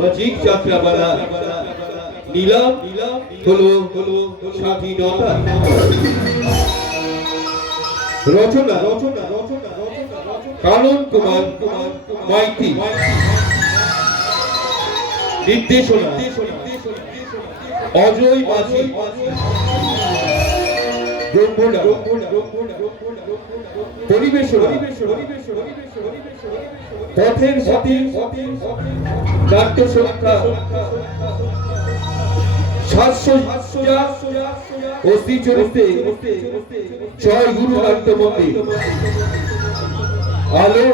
সামাজিক যাত্রাপালা নিলাম হলো স্বাধীনতা। রচনা কানন কুমার মাইতি। নির্দেশনা অজয় মাঝি। পরিবেশনা পথের সাথী নাট্য সংখ্যা 700 ও শ্রী চরিত্রে জয় গুরু নাট্য মন্দির। আলো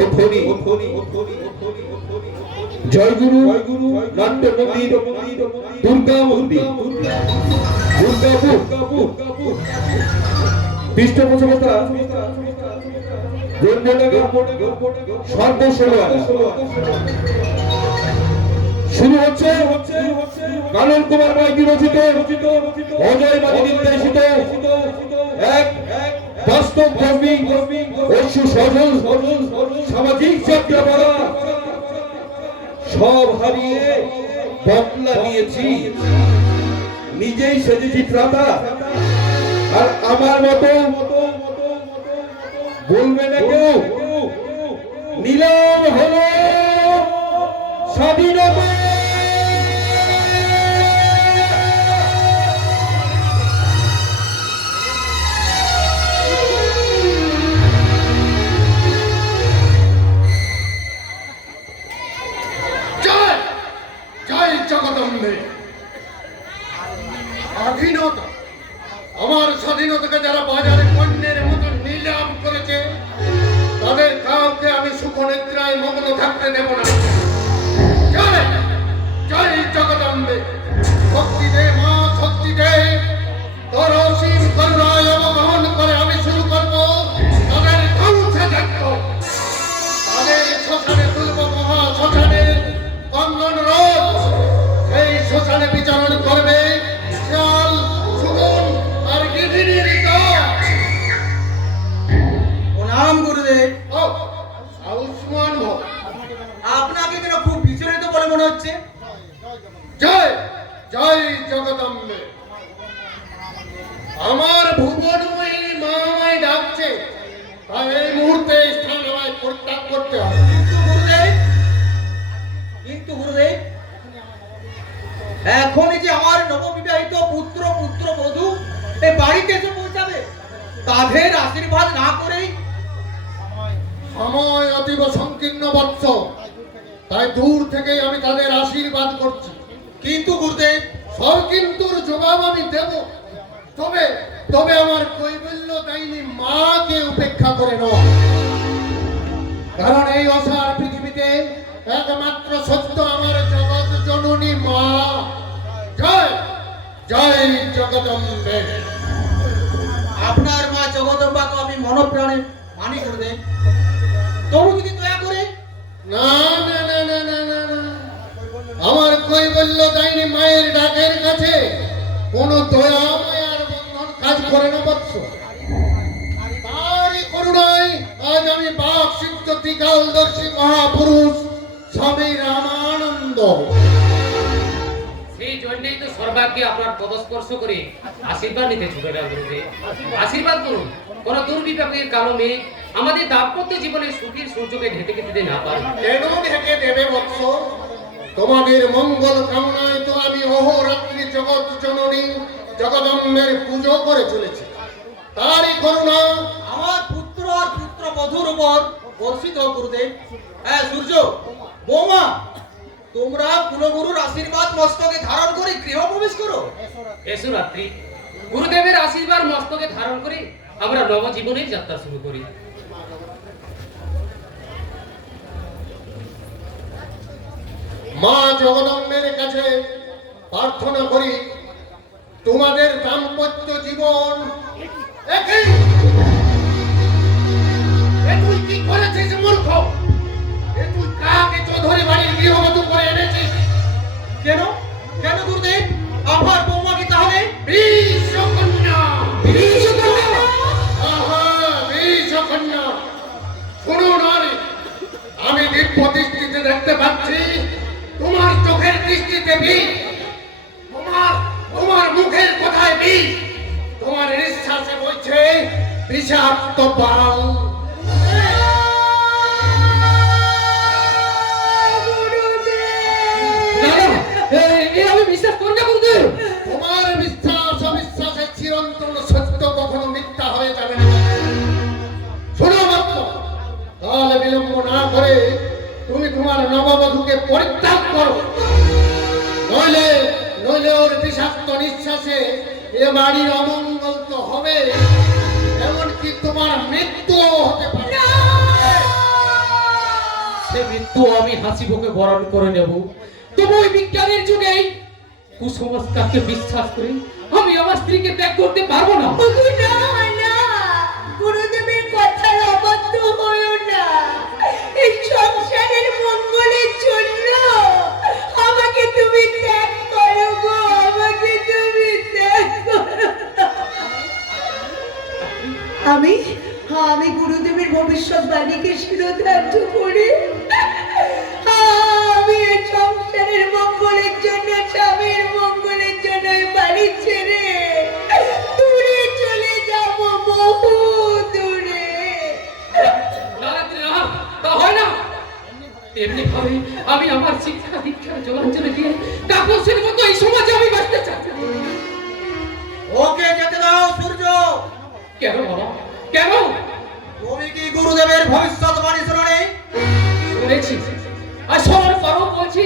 ও ধ্বনি জয়গুরু নাট্য মন্দির দুর্গা মন্দির দুর্গাপুর। পৃষ্ঠপোষকতা সর্বসেবা। শুরু হচ্ছে কানন কুমার মাইতি রচিত অজয় মাঝি নির্দেশিত এক বাস্তব ধর্মী ও সুসজল সামাজিক যাত্রাপালা। সব হারিয়ে বদলা নিয়েছি, নিজেই সেজেছি ত্রাতা। আর আমার মতো বলবে না কেউ, নিলাম হলো স্বাধীনতা। স্বাধীনতা, আমার স্বাধীনতাকে যারা বাজারে পণ্যের মতো নিলাম করেছে তাদের কাউকে আমি সুখনিদ্রায় মগ্ন থাকতে দেব না। জয় জয় জগদম্বে, শক্তি দে মা, শক্তি দে। তোর অসীম করুণায় অবগাহন করে আমি শুরু করব তাদের ধ্বংসযজ্ঞ। তাদের শ্মশানে তুলব মহা শ্মশানের কন্দন রোধ। সেই শ্মশানে বিচারণ করবে আপনাকে যেন খুব বিচলিত বলে মনে হচ্ছে। জয় জয় জগদম্বে, আমার ভুবনময়ী মা আমায় ডাকছে, তাই এই মুহূর্তে স্থান আমায় পরিত্যাগ করতে হবে। কিন্তু গুরুদেব, এখনই যে আমার নববিবাহিত পুত্রবধূ এই বাড়িতে এসে পৌঁছাবে, তাদের আশীর্বাদ না করেই সময় অতীব সংকীর্ণ বৎস, তাই দূর থেকেই আমি তাদের আশীর্বাদ করছি। কিন্তু গুরুদেব, সব কিন্তুর জবাব আমি দেব। তবে তবে আমার কৈবল্য দায়িনী মাকে উপেক্ষা করে নয়, কারণ এই অসার পৃথিবীতে একমাত্র সত্য আমার জগৎ জননী মা। জয় জয় জগদম্বে। আপনার মা জগদম্বাকে আমি মনপ্রাণে মানি গুরুদেব, তবু যদি দয়া করে। না না না না না না না, আমার কৈবল্য দায়িনী মায়ের ডাকের কাছে কোন দয়া মায়ার বন্ধন কাজ করে না বৎস। তারই করুণায় আজ আমি বাক সিদ্ধ ত্রিকালদর্শী মহাপুরুষ স্বামী রামানন্দ। সেই জন্যই তো সর্বাগ্যে আপনার পদস্পর্শ করে আশীর্বাদ নিতে ছুটে গেল গুরুদেব। আশীর্বাদ করুন, কোন দুর্বিপাকের কারণে আমাদের দাম্পত্য জীবনে সুখের সূর্যকে ঢেকে দিতে না পারে। কেন ঢেকে দেবে বৎস? তোমাদের মঙ্গল কামনায় তো আমি অহোরাত্রি জগৎ জননী জগদম্বের পুজো করে চলেছি। তারই করুণা আমার পুত্র আর পুত্রবধূর উপর বর্ষিত গুরুদেব। হ্যাঁ সূর্য, বৌমা, তোমরা কুলগুরুর আশীর্বাদ মস্তকে ধারণ করে গৃহ প্রবেশ করো। এসো রাত্রি, গুরুদেবের আশীর্বাদ মস্তকে ধারণ করে আমরা নবজীবনের যাত্রা শুরু করি। মা জগদম্বের কাছে প্রার্থনা করি তোমাদের দাম্পত্য জীবন। তুই কি করেছিস মূর্খ? তুই কাকে চৌধুরী বাড়ির গৃহবধূ করে এনেছিস? কেন কেন গুরুদেব, আমার বৌমা কি তাহলে বিষকন্যা? আহা, বিষকন্যা। শুনুন, আমি দিব্য দৃষ্টিতে দেখতে পাচ্ছি তোমার বিষ, তোমার নিঃশ্বাসে বইছে বিষাক্ত বাল। না না, আমি বিশ্বাস করি না গুরুদেব। তোমার বিশ্বাস অবিশ্বাসের চিরন্তন সত্য কখনো মিথ্যা হয়ে যাবে না। শোনো মাত্র, তাহলে বিলম্ব না করে তুমি তোমার নববধূকে পরিত্যাগ করো, নইলে নইলে ওর বিষাক্ত নিঃশ্বাসে এ বাড়ির অমঙ্গল তো হবে, এমনকি তোমার মৃত্যুও হতে পারে। সে মৃত্যু আমি হাসি মুখে বরণ করে নেব, তবু ওই বিজ্ঞানের যুগেই কুসংস্কারকে বিশ্বাস করে আমি আমার স্ত্রীকে ত্যাগ করতে পারবো না। ওগো না, না, গুরুদেবের কথার অবাধ্য হইও না। এই সংসারের মঙ্গলের জন্য আমাকে তুমি ত্যাগ করো গো, আমাকে তুমি ত্যাগ করো। আমি আমি গুরুদেবের ভবিষ্যৎবাণীকে শিরোধার্য করে আমি এই সংসারের মঙ্গলের জন্য, স্বামীর মঙ্গলের জন্য এই বাড়ি ছেড়ে দূরে চলে যাব, বহু দূরে। না, না, তা হয় না। তেমনি ভাবে আমি আমার শিক্ষা দীক্ষার জলাঞ্জলি দিয়ে কাপুরুষের মতো এই সমাজে আমি বাঁচতে চাচ্ছি না। ওকে যেতে দাও সূর্য। কেন বাবা, কেন? তুমি কি গুরুদেবের ভবিষ্যৎবাণী শোনোনি? শুনেছি, আর শোনার পরও বলছি,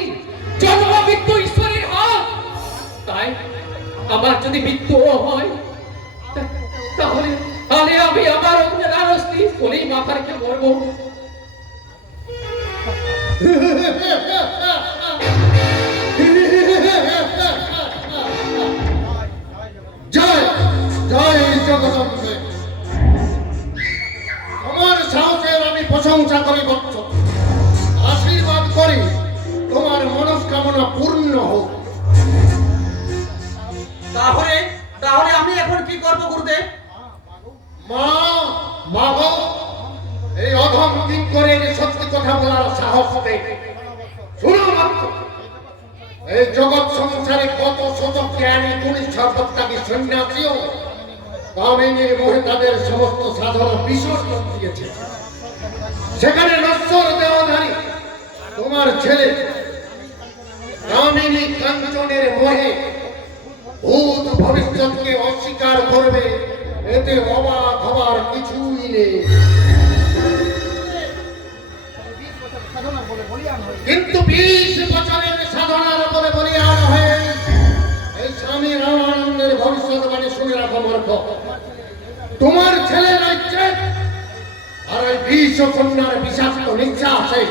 জন্ম মৃত্যু ঈশ্বরের হাত। তাই আমার যদি মৃত্যুও হয়, তাহলে তাহলে আমি আমার অগ্নির স্ত্রী কোলেই মাথা রেখে মরবো। জয় জয় জগদম্বে, তোমার সাহসের আমি প্রশংসা করি বৎস, আশীর্বাদ করি তোমার মনস্কামনা পূর্ণ হোক। তাহলে তাহলে আমি এখন কি করব গুরুদেব? মা, মা গো, এই অধম দিন করে সত্যি কথা বলার সাহস দেয়। শুনো মাত্র, এই জগৎ সংসারে কত শত জ্ঞানী গুণী সর্বত্যাগী সন্ন্যাসীও কামিনীর মোহে তাদের সমস্ত সাধনা বিসর্জন দিয়েছে। সেখানে নশ্বর দেহধারী তোমার ছেলে কামিনী কাঞ্চনের মোহে ভূত ভবিষ্যৎকে অস্বীকার করবে, এতে অবাক হবার কিছুই নেই। কিন্তু 20 বছরের সাধনার বলে বলিয়ান হয়ে এই স্বামী রামানন্দের ভবিষ্যৎবাণী শুনে রাখো মূর্খ। তোমার ছেলে রয়েছে আর ওই বিষ কন্যার বিষাক্ত নিঃশ্বাসে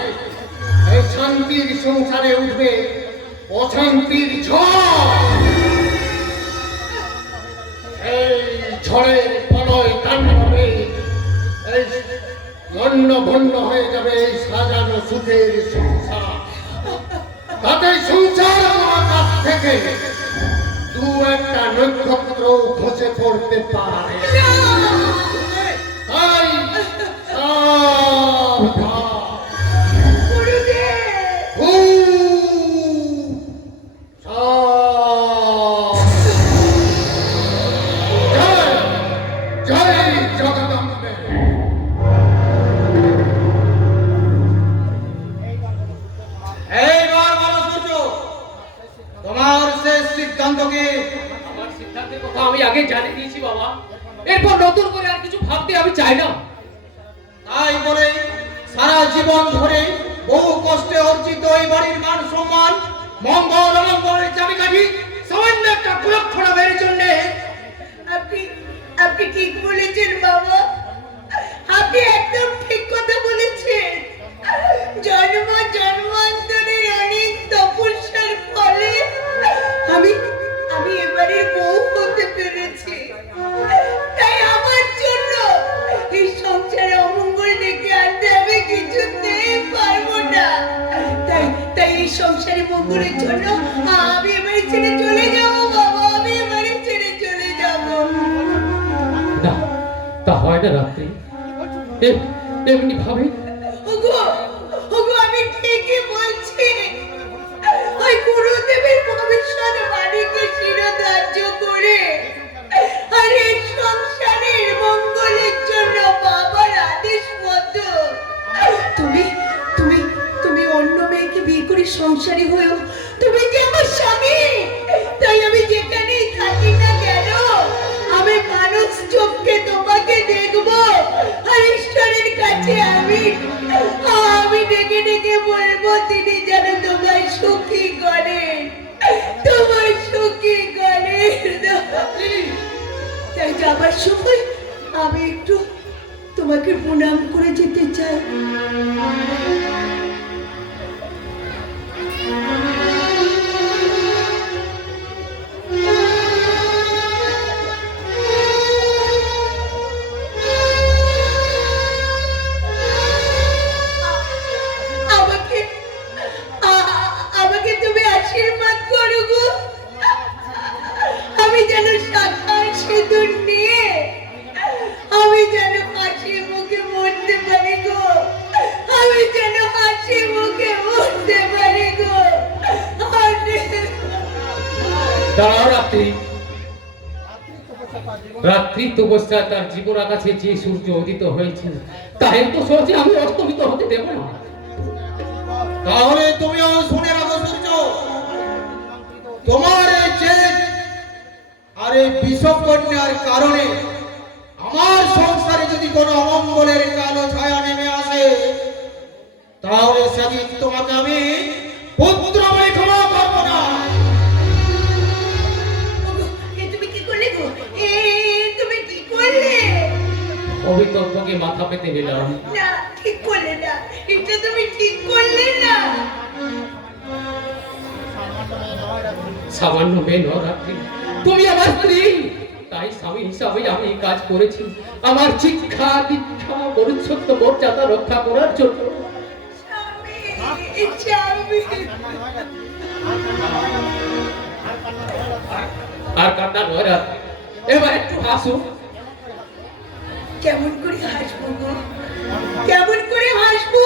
এই শান্তির সংসারে উঠবে অশান্তির ঝড়। এই ঝড়ের প্রলয় তাণ্ডবে এই লন্ড ভন্ড হয়ে যাবে এই সাজানো সুখের সংসার। তাতে সংসার মহাকাশ থেকে দু একটা নক্ষত্র খসে পড়তে পারে। তাই সাবধান। গুরুদেব, জয় জয় জগদম্বে। এইবার বলো সূর্য, তোমার শেষ সিদ্ধান্ত কি? আমার সিদ্ধান্তের কথা আমি আগে জানিয়ে দিয়েছি বাবা, এরপর নতুন করে আর কিছু ভাবতে আমি চাই না। তাই বলে সারা জীবন ধরে বহু কষ্টে অর্জিত এই বাড়ির মান সম্মান, মঙ্গল অমঙ্গলের চাবিকাঠি সামান্য একটা কুলক্ষণাবের জন্য আপনি আপনি ঠিক বলেছেন বাবা, আপনি একদম ঠিক কথা বলেছেন। জন্ম জন্মান্তরের অনেক তপস্যার ফলে আমি আমি এবারে বউ হতে পেরেছি। তাই আমার জন্য এই সংসারে অমঙ্গল ডেকে আনতে আমি কিছুতেই পারবো না। তাই তাই এই সংসারে মঙ্গলের জন্য আমি এবারে ছেড়ে চলে যাবো বাবা, আমি এবারে ছেড়ে চলে যাবো। না, তা হয় না রাত্রি। এমনি ভাবে ওগো ওগো, আমি ঠিকই বলছি। ওই গুরুদেবের ভবিষ্যৎবাণীকে শিরোধার্য করে যাওয়ার সময় আমি একটু তোমাকে প্রণাম করে যেতে চাই। আমাকে আমাকে তুমি আশীর্বাদ করো গো। আমি যেন শাখার সিঁদুর নিয়ে আমি যেন হাসি মুখে মরতে পারি গো। আমি যেন হাসি মুখে মরতে পারি গো। দাঁড়াও রাত্রি। রাত্রি তপস্যা তার জীবন আকাশে যে সূর্য উদিত হয়েছে তাই তো সহজে আমি অস্তমিত হতে দেব না। তাহলে তুমিও শুনে রাখো সূর্য, তোমার এই জেদ আর এই বিষকন্যার কারণে আমার সংসারে যদি কোনো অমঙ্গলের কালো ছায়া নেমে আসে তাহলে সেদিন তোমাকে আমি পুত্র বলে ক্ষমা করবো না। তুমি কি করলে গো? তুমি কি করলে? অবিতর্ককে মাথা পেতে নিলাম। না, ঠিক করলে না। এটা তুমি ঠিক করলে না। সামান্য মেয়ে নও রাত্রি, তুমি আমার স্ত্রী, তাই স্বামী হিসাবে আমি এই কাজ করেছি আমার শিক্ষা দীক্ষা পরিচ্ছন্ন মর্যাদা রক্ষা করার জন্য। স্বামী, আর কান্না নয় রাত্রি, এবার একটু হাসো। কেমন করে হাসবো গো? কেমন করে হাসবো?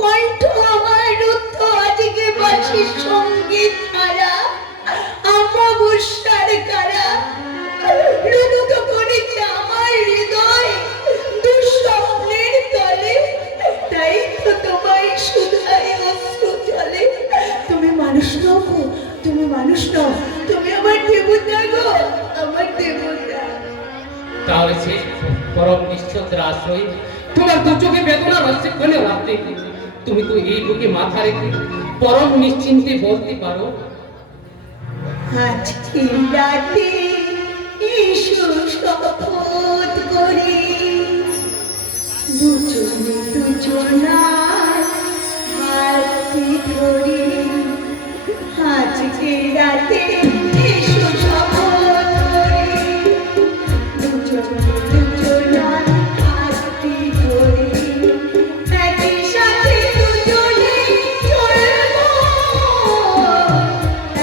কণ্ঠ আমার রুদ্ধ আজকে বাঁশির সঙ্গীত ছাড়া আমাবস্যার কারা রুদ্ধ করেছে আমার হৃদয় দুঃস্বপ্নের তলে। তাই তো তোমায় শুধাই অশ্রু চলে। তুমি মানুষ নও গো, তুমি মানুষ নও, তুমি আমার দেবতা গো, আমার দেবতা। তাহলে সে পরম নিশ্চয়তার আশ্রয় তোমার দু চোখে বেদনা হচ্ছে কেন রাত্রি? তুমি তো এই বুকে মাথা রেখে পরম নিশ্চিন্তে বলতে পারো, আজকে রাতে এসো শপথ করে দুজনে দুজনার হাতে ধরে। আজকে রাতে এসো শপথ করে দুজনে দুজনার হাতে ধরে। একই সাথে দুজনে চলবো,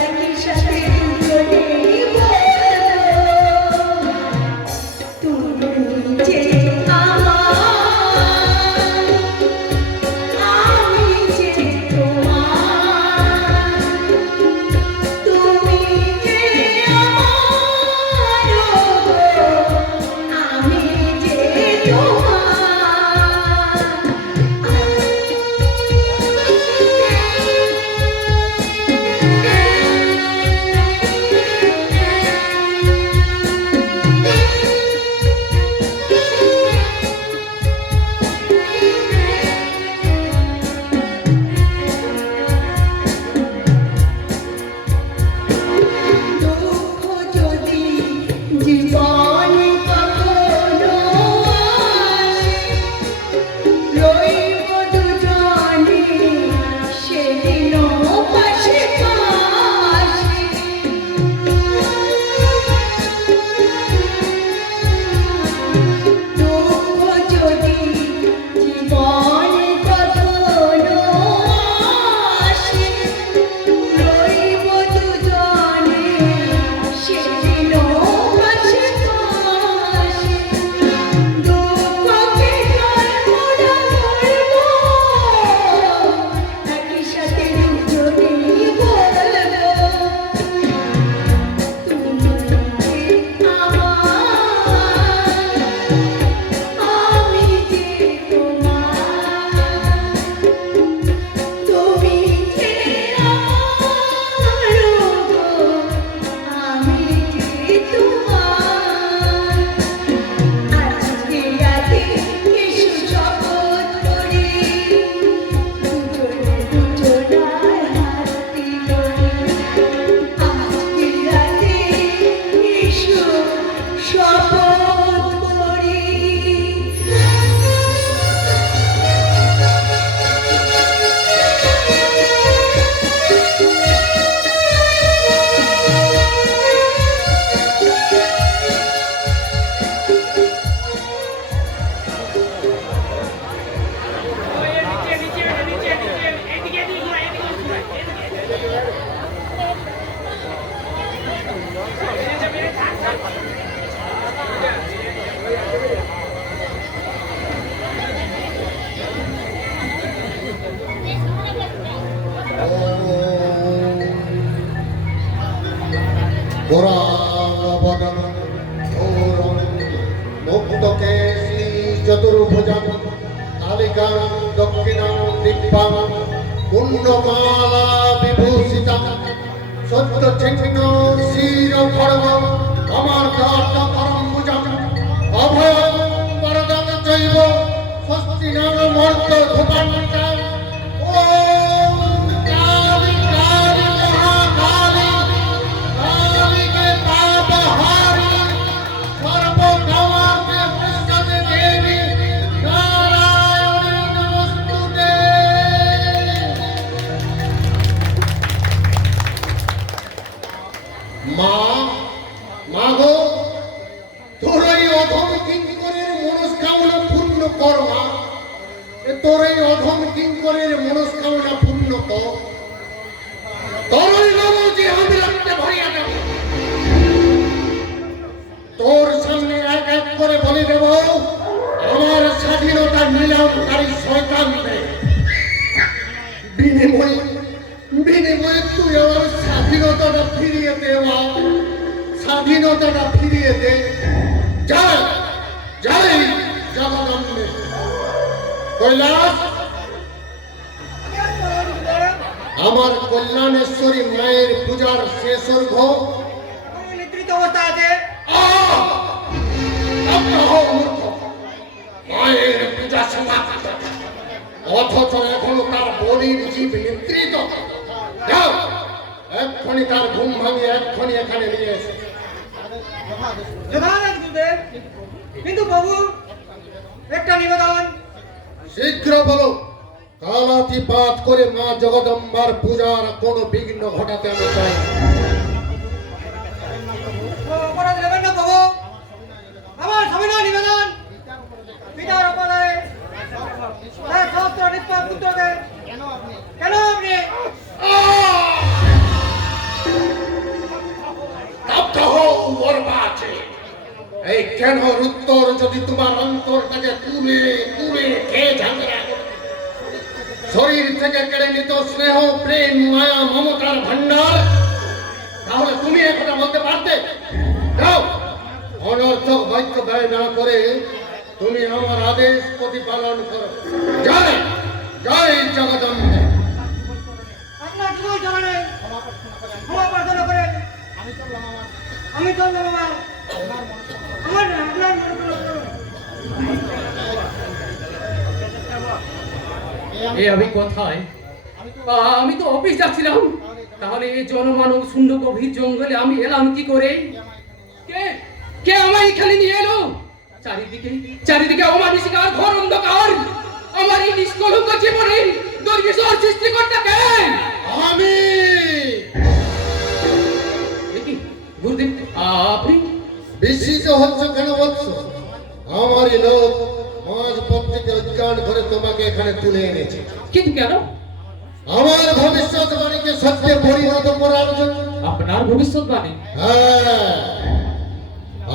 একই সাথে দুজনে বলবো, তুমি যে আমার, আমি যে তোমার, তুমি যে আমার, আমি যে তোমার। দুঃখ যদি জীবনে কখনো আসে, রইব দুজনে সেদিনও পাশে পাশে। দুঃখ যদি জীবনে কখনো আসে, রইব দুজনে সেদিনও পাশে পাশে। মুক্তকে শ্রী চতুর্ভুজাং কালিকাং দক্ষিণাং দিব্যাং পুণ্যমালা বিভূষিতাং সত্য চিহ্ন শির খড়গং আমার দর্দ করম্বুজাং অভয়ং বরদং চৈব স্বস্তিনাং মর্ত ধূপান্বিতাং ওম কালী কালী মহাকালী কালীকে পাপহারি সর্বকামাকে প্রসাদে দেবী নারায়ণী নমস্তুতে। মা গো, তোর এই অধম কিঙ্করের মনস্কামনা পূর্ণ কর মা। তোর এই অধম কিঙ্করের মনস্কামনা পূর্ণ কর। তোর ওই নব যে আমি রাখতে ভরিয়া দেব। তোর সামনে এক এক করে বলে দেব আমার স্বাধীনতা নিলামকারী শয়তানদের। বিনিময়ে বিনিময়ে তুই আমার স্বাধীনতাটা ফিরিয়ে দে মা, স্বাধীনতাটা ফিরিয়ে দে। যাই যাই জগদম্বে। কৈলাস, আমার কল্যাণেশ্বরী মায়ের পূজার শেষ অর্ঘ নিদ্রিত অবস্থা আছে। মায়ের পূজা সমাপ্ত, অথচ এখনো তার বলির জীব নিদ্রিত। যাও এক্ষুনি তার ঘুম ভাঙিয়ে এক্ষুনি এখানে নিয়ে এসে। কিন্তু বাবু একটা নিবেদন। শীঘ্র বলো। কালাতিপাত করে মা জগদম্বার পূজার কোনো বিঘ্ন ঘটাতে আমি চাই না। অপরাধ নেবেন না বাবু, আমার সবিনয় নিবেদন। পিতার অপরাধে তার সহস্র নিষ্পাপ পুত্রকে কেন আপনি তপ্ত হও বরবাদে। এই কেনর উত্তর যদি তোমার অন্তরটাকে তুলে তুলে খেয়ে ঝাঁকড়া শরীর থেকে কেড়ে নিত স্নেহ প্রেম মায়া মমতার ভান্ডার, তাহলে তুমি একথা বলতে পারতে? যাও, অনর্থক বাক্য ব্যয় না করে তুমি আমার আদেশ প্রতিপালন করো। জয় জয় জগদম্বে। আপনার জীবন চরণে ক্ষমা প্রার্থনা করেন। আমি চললাম আমার আপনার আমি কোথায়? আমি তো অফিস যাচ্ছিলাম। তাহলে এই জনমানব শূন্য গভীর জঙ্গলে আমি এলাম কি করে? কে কে আমায় এখানে নিয়ে এলো? চারিদিকে চারিদিকে অমানুষিকার ঘোর অন্ধকার। আমার এই নিষ্কলঙ্ক জীবনে দুর্বিষহ সৃষ্টিকর্তা কে? আমি গুরুদেব, আপনি? বিস্মিত হচ্ছ কেন বৎস? আমারই লোক মাঝ পথ থেকে অজ্ঞান করে তোমাকে এখানে তুলে এনেছে। কিন্তু কেন? আমার ভবিষ্যৎবাণীকে সত্যে পরিণত করার জন্য। আপনার ভবিষ্যৎবাণী? হ্যাঁ,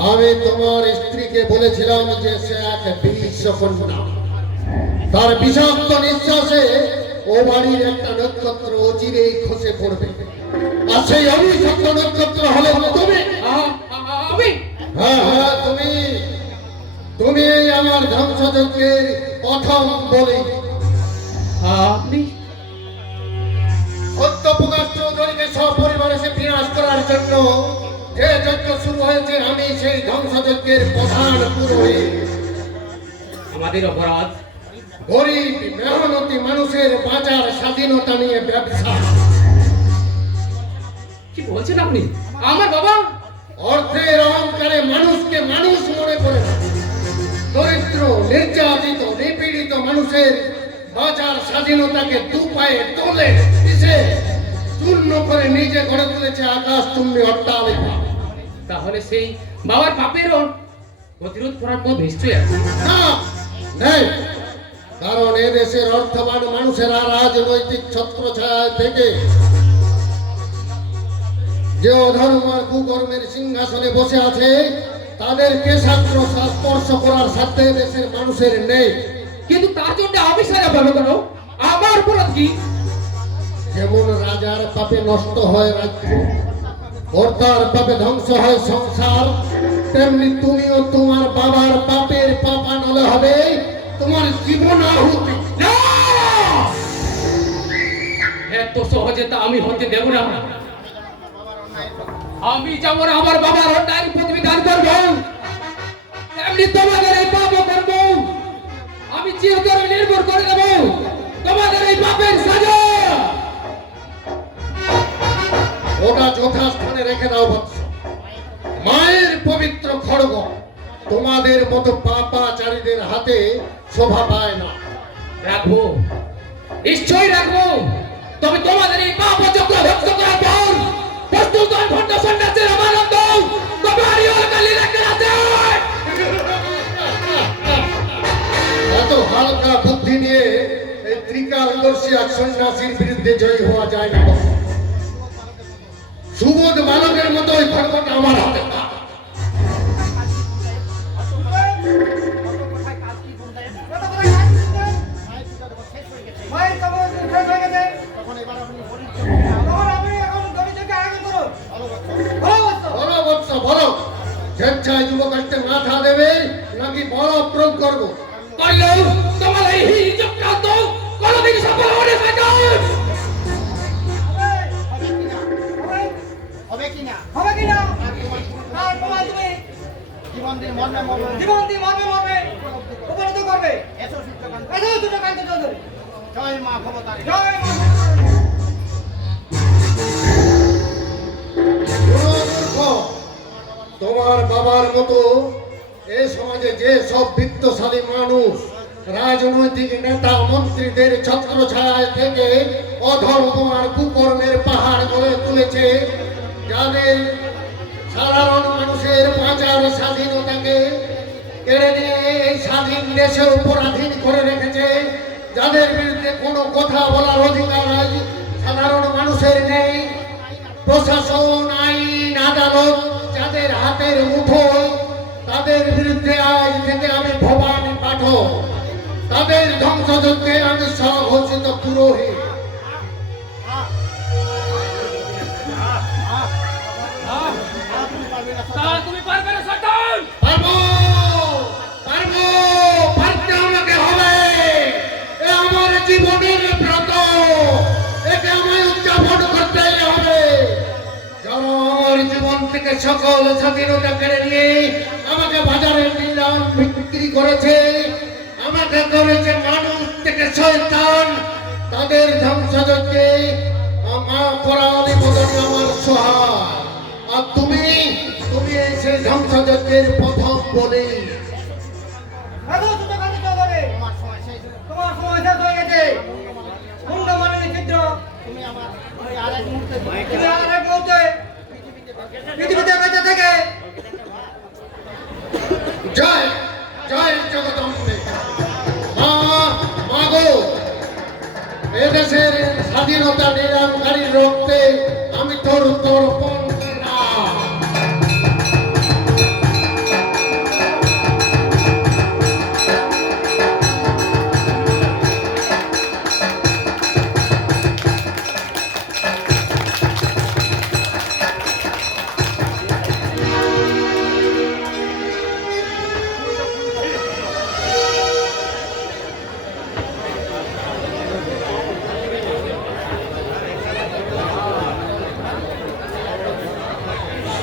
আমি তোমার স্ত্রীকে বলেছিলাম যে সে এক বিষকন্যা। তার বিষাক্ত নিঃশ্বাসে ও বাড়ির একটা নক্ষত্র অচিরেই খসে পড়বে, আর সেই অভিশপ্ত নক্ষত্র হলো তুমি। আমি? হ্যাঁ হ্যাঁ, তুমি তুমি আমার ধ্বংসযজ্ঞের প্রথম বলি। আপনি? সত্যপ্রকাশ চৌধুরীকে সপরিবারে সে বিনাশ করার জন্য যে যজ্ঞ শুরু হয়েছে, আমি সেই ধ্বংসযজ্ঞের প্রধান পুরোহিত। আমাদের অপরাধ? গরিব মেহনতি মানুষের বাঁচার স্বাধীনতা নিয়ে ব্যবসা। কি বলছেন আপনি? আমার বাবা অর্থের অহংকারে মানুষকে মানুষ মনে করে না। দরিদ্র নির্যাতিত নিপীড়িত মানুষের বাঁচার স্বাধীনতাকে দু পায়ে তোলে পিছে চূর্ণ করে নিজে গড়ে তুলেছে আকাশ চুম্বী অট্টালিকা। তাহলে সেই বাবার পাপেরও প্রতিরোধ করার পথ নিশ্চয়ই আছে। না, নেই। কারণ এদেশের অর্থবান মানুষেরা রাজনৈতিক ছত্রছায়া থেকে যে অধর্ম আর কুকর্মের সিংহাসনে বসে আছে, তাদের কেশাগ্র স্পর্শ করার সাথে দেশের মানুষের নেই। কিন্তু তার জন্য আমি সাজা পাবো কেন? আমার অপরাধ কি? যেমন রাজার পাপে নষ্ট হয় রাজ্য, কর্তার পাপে ধ্বংস হয় সংসার, তেমনি তুমিও তোমার বাবার পাপের পাপা নলে হবে তোমার জীবন আহুতি। না! এত সহজে তা আমি হতে দেব না। আমি যেমন আমার বাবার অন্যায়ের প্রতিবিধান করব, তেমনি তোমাদের এই পাপও করব। আমি চিরতরে নির্ভর করে দেব তোমাদের এই পাপের সাজা। ওটা যথাস্থানে রেখে দাও বৎস। মায়ের পবিত্র খড়গ তোমাদের মতো পাপাচারীদের হাতে শোভা পায় না। রাখবো, নিশ্চয়ই রাখবো। তবে তোমাদের এই পাপ চক্র ধ্বংস করার পর প্রস্তুত ঘণ্টা সন্ন্যাসের আমানত তবে আরিয়াল কালী রেখে আছে। এত হালকা বুদ্ধি নিয়ে এই ত্রিকালদর্শী এক সন্ন্যাসীর বিরুদ্ধে জয়ী হওয়া যায় না। সুবোধ বালকের মতো ওই খড়গটা আমার হাতে। বলো বৎস বলো, স্বেচ্ছায় যুবকষ্টে মাথা দেবে নাকি বড় প্রয়োগ করবো? করলেও তোমার এই হিরি চক্রান্ত কোনোদিন সফল হবে না। হবে কিনা হবে কিনা? না তোমার তুমি জীবন দিয়ে মরবে মরবে জীবন দিয়ে মরবে মরবে, উপলব্ধ করবে। এসো সূর্যকান্ত এত দুটো কান্ত চৌধুরী, জয় মা ভবতারী জয় মা। মূর্খ, তোমার বাবার মতো এ সমাজে যে সব বিত্তশালী মানুষ রাজনৈতিক নেতা মন্ত্রীদের ছত্র ছায়ায় থেকে অধর্ম আর কুকর্মের পাহাড় গড়ে তুলেছে, যাদের সাধারণ মানুষের বাঁচার স্বাধীনতাকে কেড়ে নিয়ে এই স্বাধীন দেশে পরাধীন করে রেখেছে, যাদের বিরুদ্ধে কোনো কথা বলার অধিকার আজ সাধারণ মানুষের নেই, প্রশাসন আইন আদালত যাদের হাতের মুঠোয়, তাদের বিরুদ্ধে আজ থেকে আমি ভবানী পাঠক, তাদের ধ্বংসযজ্ঞে আমি স্বঘোষিত পুরোহিত। তুমি পারবে না শয়তান। পারবো পারবো, পারতে আমাকে হবে। এ আমার জীবনের ব্রত, একে আমায় উদযাপন করতেই হবে। যারা আমার জীবন থেকে সকল স্বাধীনতা কেড়ে নিয়ে আমাকে বাজারে নিলাম বিক্রি করেছে, আমাকে করেছে মানুষ থেকে শয়তান, তাদের ধ্বংসযজ্ঞে আমার পরাধী বদলে আমার সহায়। আর তুমি তুমি সেই ধ্বংসযজ্ঞের প্রথম বলি। এত দুটো কান্ত চৌধুরী, তোমার সময় শেষ তোমার সময় শেষ হয়ে গেছে। মুন্ড মানে চিত্র, তুমি আমার ওই আরেক মুহূর্তে তুমি আর এক মুহূর্তে পৃথিবীতে বেঁচে থেকে জয় জয় জগদম্বে। মা মাগো, এদেশের স্বাধীনতা নিরামকারীর রক্তে আমি তোর তর্পণ করলাম।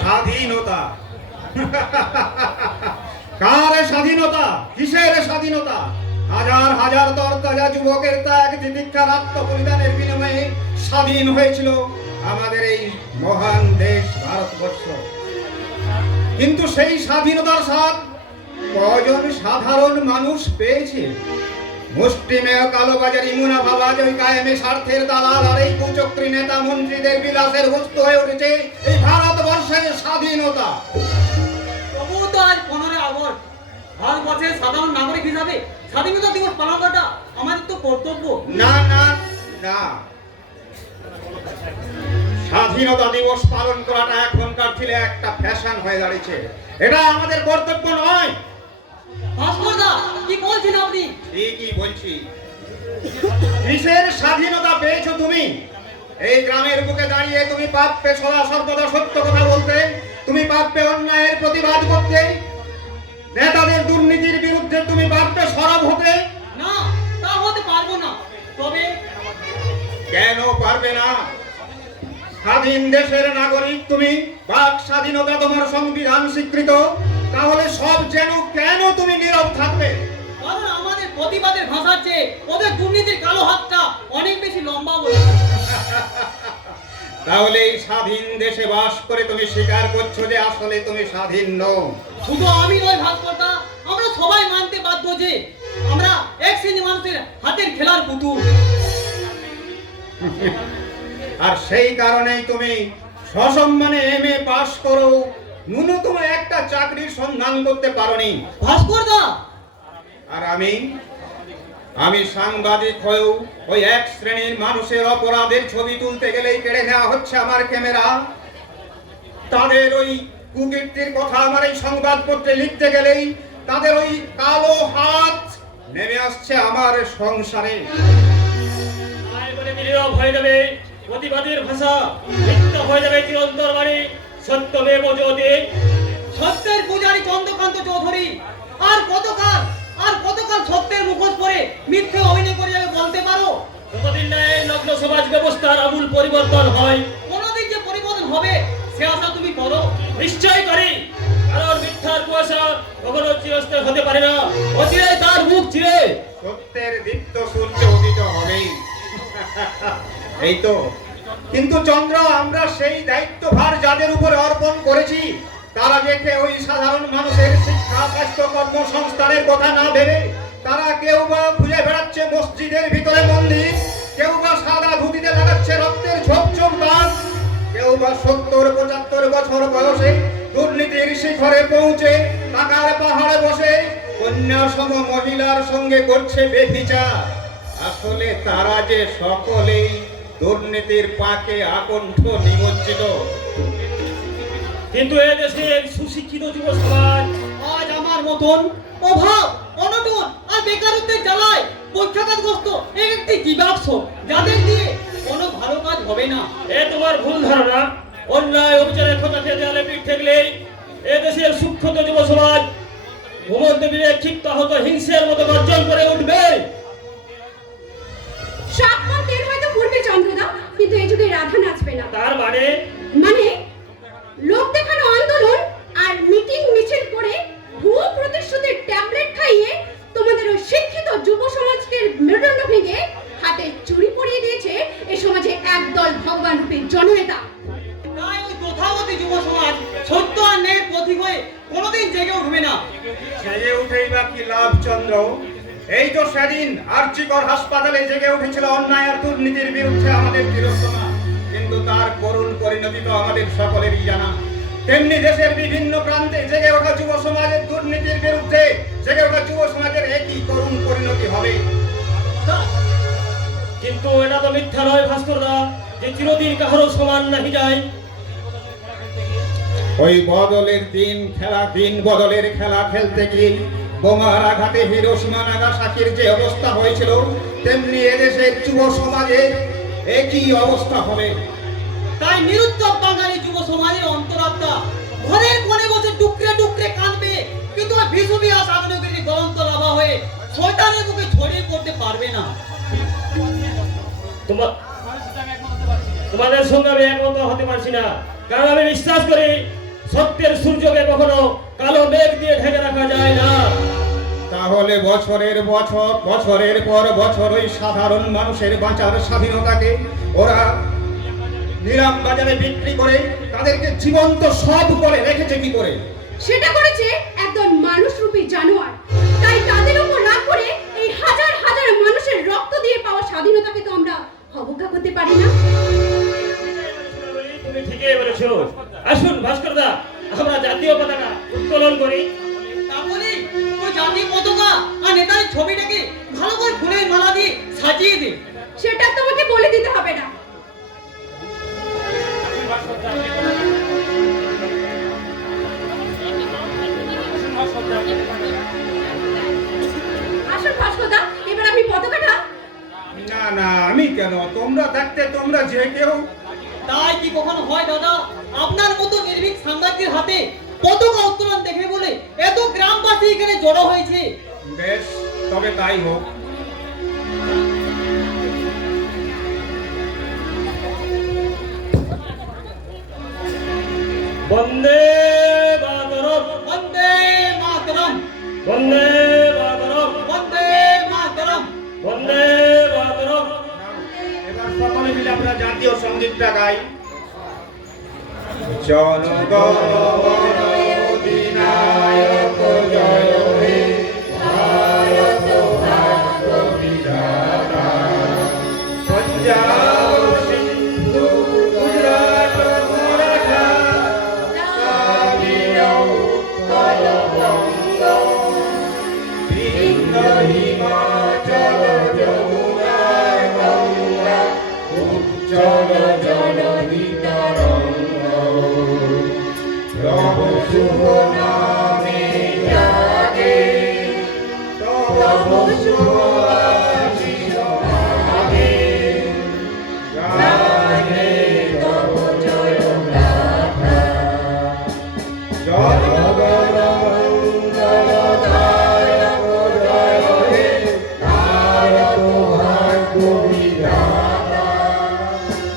স্বাধীনতা কার স্বাধীনতা? কিসের স্বাধীনতা? হাজার হাজার তরতাজা যুবকের ত্যাগ তিতিক্ষার আত্মবলিদানের বিনিময়ে স্বাধীন হয়েছিল আমাদের এই মহান দেশ ভারতবর্ষ। কিন্তু সেই স্বাধীনতার স্বাদ কজন সাধারণ মানুষ পেয়েছে? মুষ্টিমেয় কালোবাজারি মুনাফাবাজ ওই কায়েমে স্বার্থের দালাল আর এই কুচক্রী নেতা মন্ত্রীদের বিলাসের বস্তু হয়ে উঠেছে এই ভারতবর্ষের স্বাধীনতা। তবুও তো আজ 15 আগস্ট ভারতবর্ষের সাধারণ নাগরিক হিসাবে স্বাধীনতা দিবস পালন করাটা আমাদের তো কর্তব্য। না না না, স্বাধীনতা দিবস পালন করাটা এখনকার দিনে একটা ফ্যাশন হয়ে দাঁড়িয়েছে। এটা আমাদের কর্তব্য নয়। ভাস্করদা, কি বলছেন আপনি? ঠিকই বলছি। কিসের স্বাধীনতা পেয়েছো তুমি? এই গ্রামের বুকে দাঁড়িয়ে তুমি পাপকে সদা সর্বদা সত্য কথা বলতে, তুমি পারবে অন্যায়ের প্রতিবাদ করতে, নেতাদের দুর্নীতির বিরুদ্ধে তুমি পারবে সরব হতে? না, তা হতে পারবো না। তবে কেন পারবে না? স্বাধীন দেশের নাগরিক তুমি, বাক স্বাধীনতা তোমার সংবিধান স্বীকৃত, তাহলে সব যেন কেন তুমি নীরব থাকবে? কারণ আমাদের প্রতিবাদের ভাষার চেয়ে ওদের দুর্নীতির কালো হাতটা অনেক বেশি লম্বা বলে। তাহলে এই স্বাধীন দেশে বাস করে তুমি স্বীকার করছো যে আসলে তুমি স্বাধীন নও? শুধু আমি নয় ভাস্করদা, আমরা সবাই মানতে বাধ্য যে আমরা এক শ্রেণী মানুষের হাতের খেলার পুতুল। আর সেই কারণেই তুমি সসম্মানে এমএ পাশ করো, ন্যূনতম একটা চাকরির সন্ধান করতে পারোনি। ভাস্করদা, আর আমি সাংবাদিক হয়েও ওই এক শ্রেণীর মানুষের অপরাধের ছবি তুলতে গেলেই কেড়ে নেওয়া হচ্ছে আমার ক্যামেরা। তাদের ওই কুকীর্তির কথা আমার এই সংবাদপত্রে লিখতে গেলেই তাদের ওই কালো হাত নেমে আসছে আমার সংসারে। আয় বলে নীরব হয়ে যাবে প্রতিবাদের ভাষা, মিথ্যা হয়ে যাবে চিরন্তর বাণী, সত্যমেব জয়তে। সত্যের পূজারী চন্দ্রকান্ত চৌধুরী আর কতকাল সত্যের মুখোশ পরে মিথ্যে অভিনয় করে যাবে বলতে পারো? যতদিন না এই নগ্ন সমাজ ব্যবস্থার আমূল পরিবর্তন হয়। কোনদিন যে পরিবর্তন হবে সে আশা তুমি করো? নিশ্চয় করি, কারণ মিথ্যার কুয়াশা কখনো চিরস্থায়ী হতে পারে না, অচিরে তার মুখ চিরে সত্যের দীপ্ত সূর্য উদিত হবেই। এই তো, কিন্তু চন্দ্র, আমরা সেই দায়িত্বভার যাদের উপরে অর্পণ করেছি তারা দেখে ওই সাধারণ মানুষের শিক্ষা, স্বাস্থ্য, কর্মসংস্থানের কথা না ভেবে তারা কেউ বা খুঁজে বেড়াচ্ছে মসজিদের ভিতরে মন্দির, কেউ বা সাদা ধুতিতে লাগাচ্ছে রক্তের ঝোপঝোপ দান, কেউ বা 70-75 বছর বয়সে দুর্নীতির শিখরে পৌঁছে টাকার পাহাড়ে বসে কন্যা সম মহিলার সঙ্গে করছে বেভিচার। আসলে তারা যে সকলেই দুর্নীতির পাকে আকণ্ঠ নিমজ্জিত। কিন্তু এদেশের সুশিক্ষিত যুব সমাজ আজ আমার মতন অভাব, অনটন আর বেকারত্বের জ্বালায় পক্ষাঘাতগ্রস্ত একটি জীবাক্ষ, যাদের দিয়ে কোনো ভালো কাজ হবে না। এ তোমার ভুল ধারণা। অন্যায় অবিচারের কথা খেয়ে দেওয়ালে পিঠ ঠেকলেই এদেশের সুক্ষত যুব সমাজ ভূমধ্য বিবেক ক্ষিপ্ত হত হিংসের মতো গর্জন করে উঠবে। সব মন টের হয়তো করবে চন্দ্রদা, কিন্তু এই যুগে রাধা নাচবে না। তার মানে লোক দেখানো আন্দোলন আর মিটিং মিছিল করে ভুয়ো প্রতিশ্রুতির ট্যাবলেট খাইয়ে তোমাদের ওই শিক্ষিত যুব সমাজকে মেরুদণ্ড ভেঙে হাতে চুরি পরিয়ে দিয়েছে এ সমাজে একদল ভগবান রূপী জননেতা। তাই ওই তথাগত যুব সমাজ সত্য আর ন্যায়ের পথিক হয়ে কোনোদিন জেগে উঠবে না। জেগে উঠেই বা কি লাভ চন্দ্র? এই তো সেদিন আর্চিকর হাসপাতালে জেগে উঠেছিল অন্যায় আর দুর্নীতির বিরুদ্ধে আমাদের তিরস্করণ, কিন্তু তার করুণ পরিণতি তো আমাদের সকলেরই জানা। তেমনি দেশের বিভিন্ন প্রান্তে জেগে ওঠা যুব সমাজের দুর্নীতির বিরুদ্ধে জেগে ওঠা যুব সমাজের একই করুণ পরিণতি হবে। কিন্তু এটা তো মিথ্যা নয় ভাস্করদা, যে চিরদিন কাহারও সমান নাহি যায়। ওই বদলের দিন বদলের খেলা খেলতে গিয়ে বোমার আঘাতে হিরোশিমা নাগাসাকির যে অবস্থা হয়েছিল, তেমনি এদেশের যুব সমাজের একই অবস্থা হবে। তাই নিরুত্তর বাঙালি যুব সমাজের অন্তরাত্মা ঘরের কোণে বসে টুকরে টুকরে কাঁদবে, কিন্তু বিশ্ববিহাস আগ্নেয়গিরি গলন্ত লাভা হয়ে শয়তানের বুকে ছড়িয়ে পড়তে পারবে না। তোমাদের সঙ্গে আমি একমত হতে পারছি না, কারণ আমি বিশ্বাস করি সত্যের সূর্যকে কখনো কালো মেঘ দিয়ে ঢেকে রাখা যায় না। তাহলে বছরের পর বছর ওই সাধারণ মানুষের বাঁচার স্বাধীনতাকে ওরা নিলাম বাজারে বিক্রি করে তাদেরকে জীবন্ত সব করে রেখেছে কি করে? সেটা করেছে একদল মানুষরূপী জানোয়ার। তাই তাদের উপর রাগ করে এই হাজার হাজার মানুষের রক্ত দিয়ে পাওয়া স্বাধীনতাকে তো আমরা অবজ্ঞা করতে পারি না। তুমি ঠিকই বলেছো। আসুন ভাস্করদা, আমরা জাতীয় পতাকা উত্তোলন করি। তারপরে ওই জাতীয় পতাকা আর নেতাদের ছবিটাকে ভালো করে ফুলের মালা দিয়ে সাজিয়ে দে। সেটা তোমাকে বলে দিতে হবে না। আসুন ভাস্করদা, এবার আমি পতাকাটা। না, আমি কেন? তোমরা থাকতে তোমরা যে কেউ। তাই কি কখনো হয় দাদা? আপনার মতো নির্ভীক সাংবাদিকের হাতে পতাকা উত্তোলন দেখবে বলে এত গ্রামবাসী এখানে জড়ো হয়েছে। বেশ, তবে তাই হোক। বন্দে মাতরম, বন্দে মাতরম, বন্দে মাতরম, বন্দে মাতরম। বন্দে মাতরম। এবার সকলে মিলে আমরা জাতীয় সঙ্গীতটা গাই। জনগণ মন অধিনায়ক জয় হে, ভারত ভাগ্য বিধাতা। পঞ্জাব সিন্ধু গুজরাট মারাঠা, কালিয় উৎকল বঙ্গ, বিন্ধ্য হিমাচল যমুনা গঙ্গা, উজ্জ্বল জলধি তরঙ্গ। তব শুভ নামে জাগে, তব শুভ আশিস মাগে, গানে তব জয় গাথা। জনগণ মঙ্গলদায়ক জয় হে, ভারত ভাগ্য বিধাতা।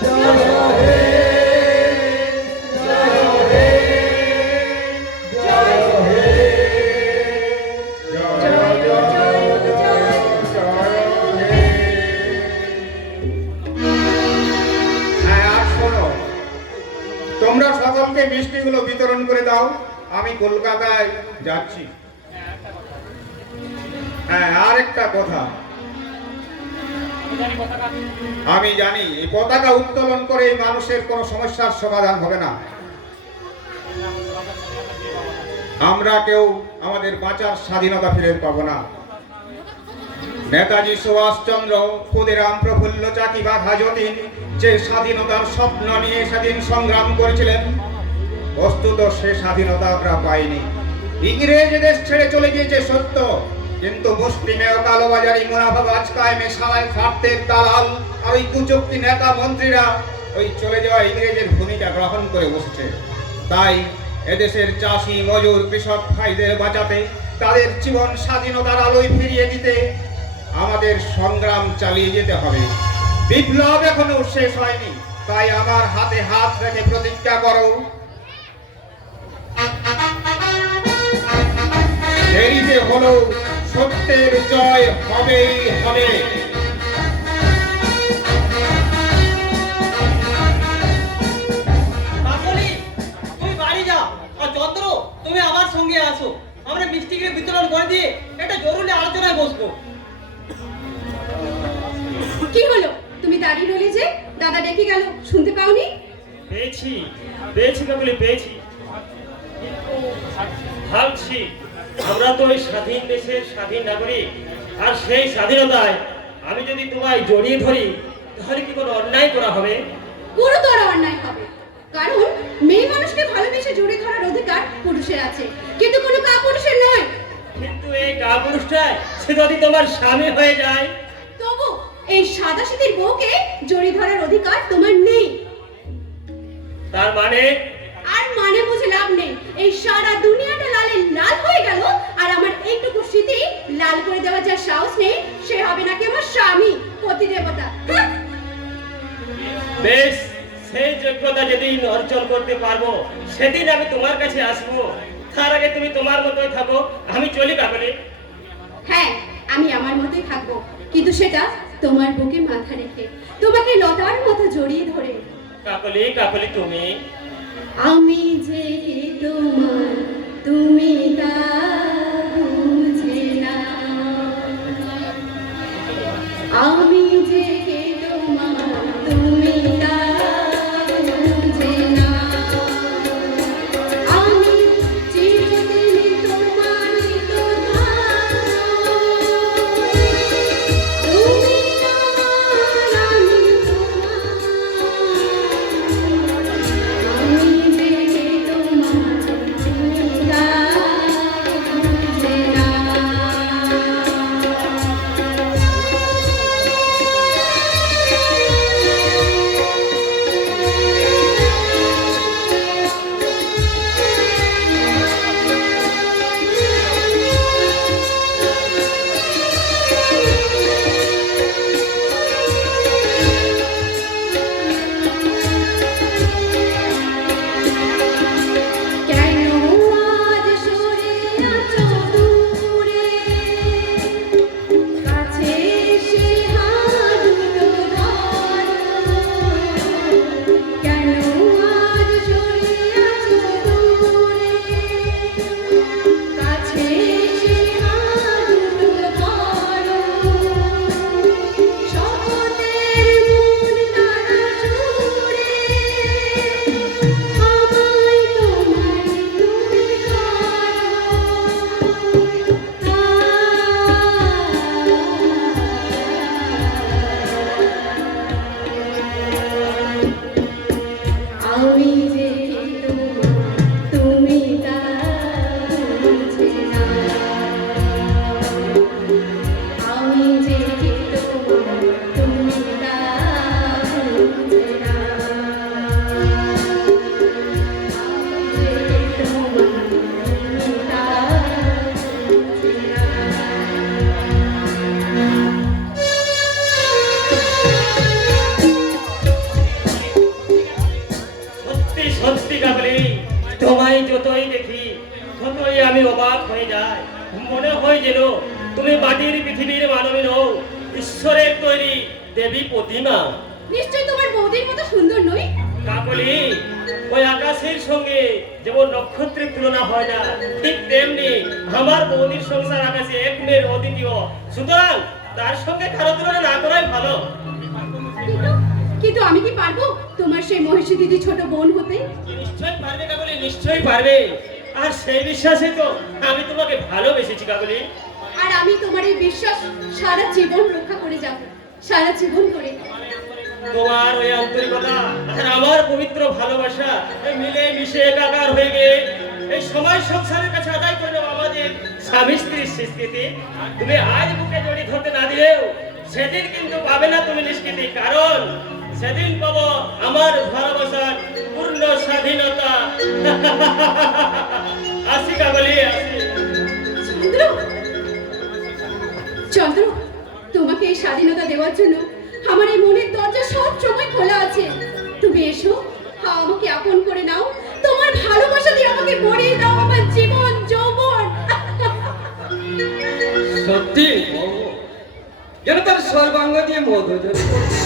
জয় হে, জয় হে, জয় হে, জয় জয় জয় জয় হে। হ্যাঁ, আর শোনো, তোমরা সকলকে মিষ্টিগুলো বিতরণ করে দাও, আমি কলকাতায় যাচ্ছি। হ্যাঁ, আর একটা কথা, আমি জানি এই পতাকা উত্তোলন করে এই মানুষের কোনো সমস্যার সমাধান হবে না। আমরা কেউ আমাদের বাঁচার স্বাধীনতা ফিরে পাবো না। নেতাজি সুভাষচন্দ্র, ক্ষুদিরাম প্রফুল্ল চাকি বাঘা যতীন যে স্বাধীনতার স্বপ্ন নিয়ে সেদিন সংগ্রাম করেছিলেন, বস্তুত সে স্বাধীনতা আমরা পাইনি। ইংরেজ দেশ ছেড়ে চলে গিয়েছে সত্য, কিন্তু মুসলিমেও কালোবাজারি মুনাফাবাজ কায়েমে সারায় স্বার্থের দালাল আর ওই কুচুক্তি নেতা মন্ত্রীরা ওই চলে যাওয়া ইংরেজের ভূমিকা গ্রহণ করে বসছে। তাই এদেশের চাষি মজুর কৃষক ভাইদের বাঁচাতে, তাদের জীবন স্বাধীনতার আলোয় ফিরিয়ে দিতে আমাদের সংগ্রাম চালিয়ে যেতে হবে। বিপ্লব এখনো শেষ হয়নি, তাই আমার হাতে হাত রেখে প্রতিজ্ঞা করো, দেরিতে হলো সত্যের জয় হবেই হবে। কাকলি, তুমি বাড়ি যাও, আর চন্দ্র তুমি আমার সঙ্গে আসো। আমরা মিষ্টিকে বিতরণ করে দিয়ে একটা জরুরি আলোচনায় বসবো। কি হলো, তুমি দাঁড়িয়ে রইলে যে? দাদা ডেকে গেল, শুনতে পাওনি? পেয়েছি, পেয়েছি কাকলি, পেয়েছি। ভাবছি আমরা তো ওই স্বাধীন দেশের স্বাধীন নাগরিক, আর সেই স্বাধীনতায় আমি যদি তোমায় জড়িয়ে ধরি, তাহলে কি কোনো অন্যায় করা হবে? গুরুতর অন্যায় হবে, কারণ মেয়ে মানুষকে ভালোবেসে জড়িয়ে ধরার অধিকার পুরুষের আছে, কিন্তু কোনো কাপুরুষের নয়। কিন্তু এই কাপুরুষটাই সে যদি তোমার স্বামী হয়ে যায়, তবু এই সাদাসিধের বউকে জড়িয়ে ধরার অধিকার তোমার নেই। তার মানে? আর মানে বুঝে লাভ নেই। এই সারা দুনিয়াটা লালে লাল হয়ে গেল, আর আমার এইটুকু স্মৃতি লাল করে দেওয়ার যা সাহস নেই, সে হবে নাকি আমার স্বামী, পতি দেবতা। বেশ, সেই যোগ্যতা যেদিন অর্জন করতে পারবো, সেদিন আমি তোমার কাছে আসবো। তার আগে তুমি তোমার মতোই থাকো, আমি চলি কাকলি। হ্যাঁ, আমি আমার মতোই থাকবো, কিন্তু সেটা তোমার বুকে মাথা রেখে, তোমাকে লতার মতো জড়িয়ে ধরে। কাকলি, কাকলি, তুমি আমি যে তোমার, তুমি তা বুঝে না। আমি যে তোমার, তুমি তা বুঝে না। আমি চিরদিন তোমারই তো ধারণ। তুমি আমার, আমি তোমার। আমি যে তোমার, তুমি তা যায় মনে হয় যেন তুমি মাটির পৃথিবীর মানবী নও, ঈশ্বরের তৈরি দেবী প্রতিমা। নিশ্চয়ই তোমার বৌদির মতো সুন্দর নই। কাকলি, ওই আকাশের সঙ্গে যেমন নক্ষত্রের তুলনা হয় না, ঠিক তেমনি আমার বৌদির সংসার আকাশে এক মেয়ের অদ্বিতীয়, সুতরাং তার সঙ্গে কারো তুলনা না করাই ভালো। কিন্তু আমি কি পারবো তোমার সেই মহিষী দিদি ছোট বোন হতে? নিশ্চয়ই পারবে কাকলি, নিশ্চয়ই পারবে। আর সেই বিশ্বাসে তো আমি তোমাকে ভালোবেসেছি কাকলি। আর আমি তোমার এই বিশ্বাস সারা জীবন রক্ষা করে যাব, সারা জীবন করে। তোমার ওই আন্তরিকতা আর আমার পবিত্র ভালোবাসা মিলে মিশে একাকার হয়ে গিয়ে এই সময় সংসারের কাছে আদায় করে নেওয়া আমাদের স্বামী স্ত্রীর স্বীকৃতি। তুমি আজ বুকে জড়ি ধরতে না দিলেও সেদিন কিন্তু পাবে না তুমি নিষ্কৃতি, কারণ সেদিন পাবো আমার ভালোবাসার পূর্ণ স্বাধীনতা। আসি কাকলি, আসি। চন্দ্র, চন্দ্র, তোমাকে এই স্বাধীনতা দেওয়ার জন্য আমার এই মনের দরজা সব সময় খোলা আছে। তুমি এসো, আমাকে আপন করে নাও, তোমার ভালোবাসা দিয়ে আমাকে ভরিয়ে দাও আমার জীবন যৌবন। সত্যি যেন তার সর্বাঙ্গ দিয়ে মধু ঝরে পড়ছে।